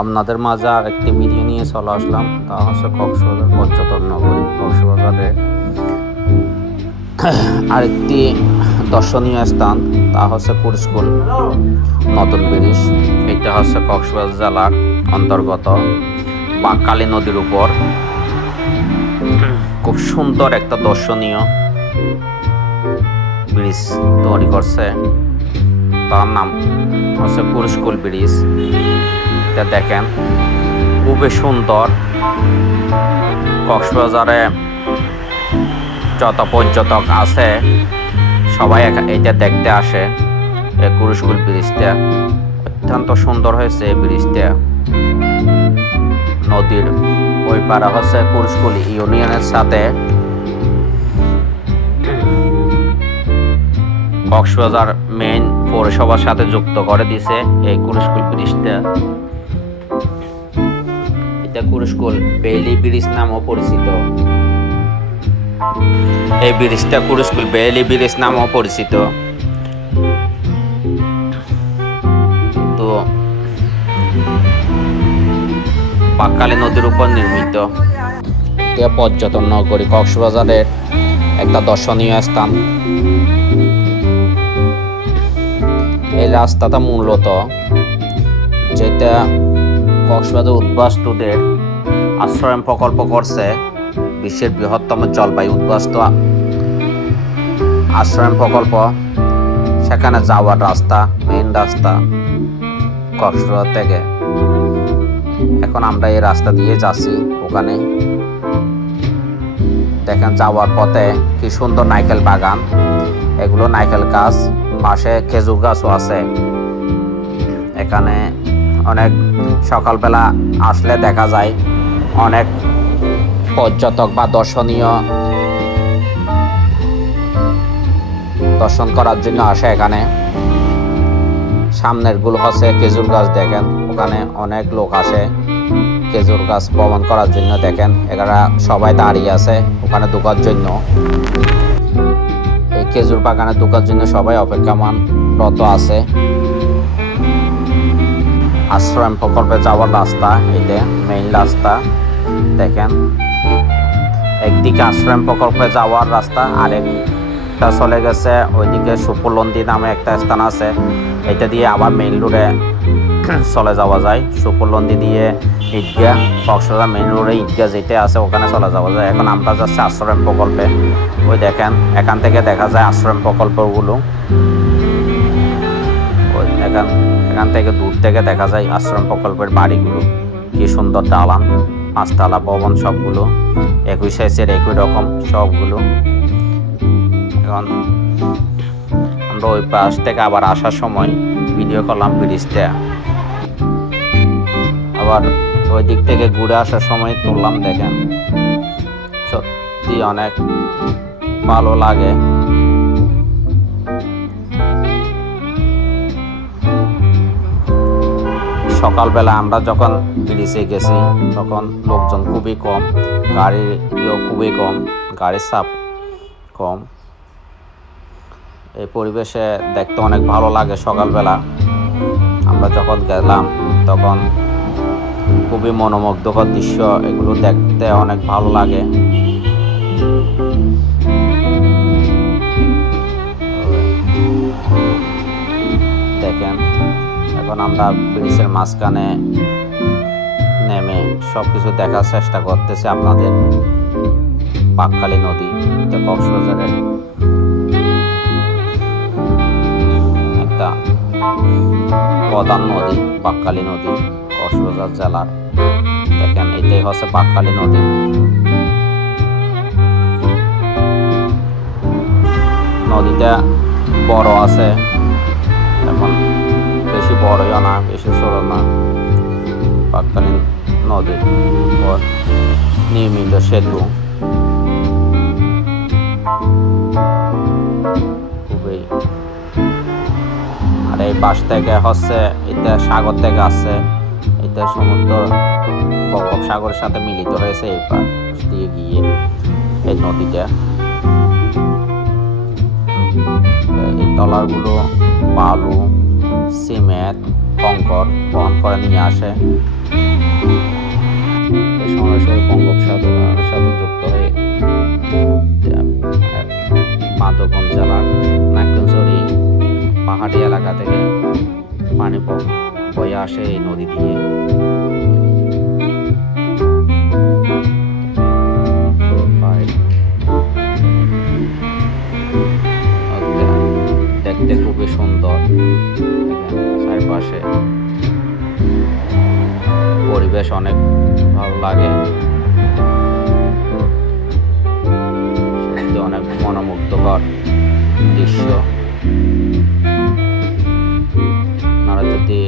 আপনাদের মাঝে আর একটি ভিডিও নিয়ে চলে আসলাম। তা হচ্ছে কক্সবাজার পর্যটন নগরী। কক্সবাজারে আরেকটি দর্শনীয় স্থান, তা হচ্ছে কুরুশকুল নতুন ব্রিজ। এটা হচ্ছে কক্সবাজার জেলার অন্তর্গত বাঁকখালী নদীর উপর খুব সুন্দর একটা দর্শনীয় ব্রিজ তৈরি করছে। তার নাম হচ্ছে কুরুশকুল ব্রিজ। এটা দেখেন খুবই সুন্দর। কক্সবাজারে যত পর্যটক আছে সবাই এটা দেখতে আসে। এই কুরুশকুল ব্রিজটা অত্যন্ত সুন্দর হয়েছে। এই ব্রিজটা নদীর ওই পাড়া হচ্ছে কুরুশকুল ইউনিয়নের সাথে কক্সবাজার মেইন পৌরসভার সাথে যুক্ত করে দিছে এই কুরুশকুল ব্রিজটা। এটা কুরুশকুল বেইলি ব্রিজ নামেও পরিচিত। এই ব্রিজটা কুরুশকুল বেইলি ব্রিজ নামেও পরিচিত। তো বাঁকখালী নদীর উপর নির্মিত পর্যটন নগরী কক্সবাজারের একটা দর্শনীয় স্থান। এই রাস্তাটা মূলত যেটা কক্সবাজার উদ্বাস্তুদের আশ্রয় প্রকল্প করছে, বিশ্বের বৃহত্তম জলবায়ু উদ্বাস্তু আশ্রয় প্রকল্প, সেখানে যাওয়ার রাস্তা, মেইন রাস্তা কক্সবাজার থেকে। এখন আমরা এই রাস্তা দিয়ে যাচ্ছি ওখানে। দেখেন যাওয়ার পথে কি সুন্দর নারকেল বাগান, এগুলো নারকেল গাছ, পাশে খেজুর গাছও আছে। এখানে অনেক সকালবেলা আসলে দেখা যায় অনেক পর্যটক বা দর্শন করার জন্য আসে এখানে। সামনের গুলো হচ্ছে খেজুর গাছ। দেখেন ওখানে অনেক লোক আসে খেজুর গাছ ভ্রমণ করার জন্য। দেখেন এরা সবাই দাঁড়িয়ে আছে ওখানে ঢোকার জন্য। এই খেজুর বাগানে ঢোকার জন্য সবাই অপেক্ষমানরত আছে। আশ্রয় প্রকল্পে যাওয়ার রাস্তা, এটা মেইন রাস্তা। দেখেন একদিকে আশ্রয় প্রকল্পে যাওয়ার রাস্তা, আরেকটা চলে গেছে ওইদিকে সুপুরলন্দি নামে একটা স্থান আছে। এটা দিয়ে আবার মেইন রোডে চলে যাওয়া যায়। সুপুরলন্দি দিয়ে ঈদগাহ, কক্সবাজার মেইন রোডে ঈদগাহ যেটা আছে ওখানে চলে যাওয়া যায়। এখন আমরা যাচ্ছি আশ্রয় প্রকল্পে। ওই দেখেন এখান থেকে দেখা যায় আশ্রয় প্রকল্পগুলো। ওই এখান থেকে দূর থেকে দেখা যায় আশ্রম প্রকল্পের বাড়িগুলো। কি সুন্দর দালান, 5 তলা ভবন, সবগুলো একই সাইজের, একই রকম সবগুলো। এখন আমরা ওই পাশ থেকে আবার আসার সময় ভিডিও করলাম ব্রিজটা। আবার ওই দিক থেকে ঘুরে আসার সময় তুললাম। দেখেন সত্যি অনেক ভালো লাগে। সকালবেলা আমরা যখন ব্রিজে গেছি তখন লোকজন খুবই কম, গাড়িও খুবই কম, গাড়ির চাপ কম। এই পরিবেশে দেখতে অনেক ভালো লাগে। সকালবেলা আমরা যখন গেলাম তখন খুবই মনোমুগ্ধকর দৃশ্য, এগুলো দেখতে অনেক ভালো লাগে। দেখেন এখন আমরা ব্রিজের মাঝখানে নেমে সবকিছু দেখার চেষ্টা করতেছি আপনাদের। বাঁকখালী নদী, এটা কক্সবাজারের একটা প্রধান নদী। বাঁকখালী নদী কক্সবাজার জেলার। দেখেন এটাই হচ্ছে বাঁকখালী নদী। নদীটা বড় আছে, এখন বেশি বড়ও না বেশি ছোট না। বাঁকখালী নদীর উপর নির্মিত সেতু খুবই। আর এই পাশ থেকে হচ্ছে এটা সাগর থেকে আসছে, এটা সমুদ্র বঙ্গোপসাগরের সাথে মিলিত হয়েছে এই পাশ দিয়ে গিয়ে এই নদীটা। এই ট্রলারগুলো বালু, সিমেন্ট, কঙ্কর বহন করে নিয়ে আসে। সরাসরি বঙ্গোপসাগরের সাথে যুক্ত হয়ে বান্দরবান জেলার নাকঞ্জরি পাহাড়ি এলাকা থেকে পানি বয়ে আসে এই নদী দিয়ে। দেখতে খুবই সুন্দর, চারপাশে পরিবেশ অনেক ভালো লাগে, সত্যি অনেক মনোমুগ্ধকর দৃশ্য। আপনারা যদি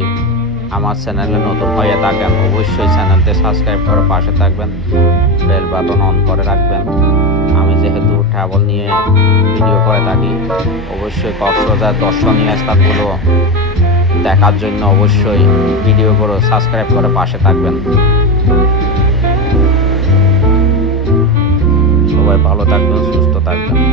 আমার চ্যানেলে নতুন হয়ে থাকেন অবশ্যই চ্যানেলটি সাবস্ক্রাইব করে পাশে থাকবেন, বেল বাটন অন করে রাখবেন। আমি যেহেতু ট্রাভেল নিয়ে ভিডিও করে থাকি, অবশ্যই কক্সবাজার দর্শনীয় স্থানগুলো দেখার জন্য অবশ্যই ভিডিওগুলো সাবস্ক্রাইব করে পাশে থাকবেন। সবাই ভালো থাকবেন, সুস্থ থাকবেন।